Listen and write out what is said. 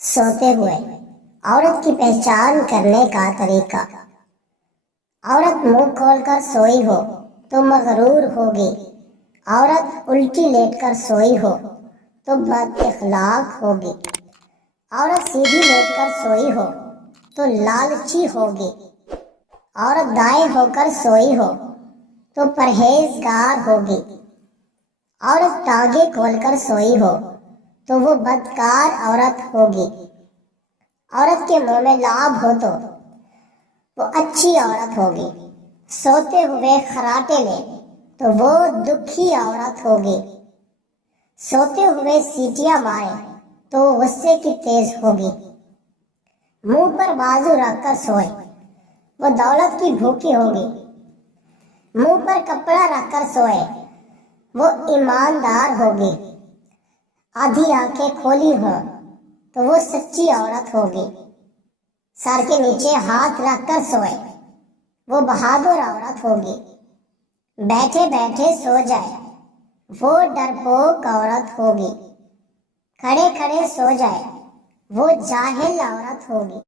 सोते हुए औरत की पहचान करने का तरीका। औरत मुंह खोलकर सोई हो तो मगरूर होगी। औरत उल्टी लेटकर सोई हो तो बद इखलाक होगी। औरत सीधी लेटकर सोई हो तो लालची होगी। औरत दाएं होकर सोई हो तो परहेजगार होगी। औरत टांगे खोलकर सोई हो तो वो बदकार औरत होगी। औरत के मुंह में लाभ हो तो वो अच्छी औरत होगी। सोते हुए खराटे ले तो वो दुखी औरत होगी। सोते हुए सीटियां मारे तो गुस्से की तेज होगी। मुंह पर बाजू रखकर सोए वो दौलत की भूखी होगी। मुंह पर कपड़ा रखकर सोए वो ईमानदार होगी। आधी आंखें खोली हों तो वो सच्ची औरत होगी। सर के नीचे हाथ रखकर सोए वो बहादुर औरत होगी। बैठे बैठे सो जाए वो डरपोक औरत होगी। खड़े खड़े सो जाए वो जाहिल औरत होगी।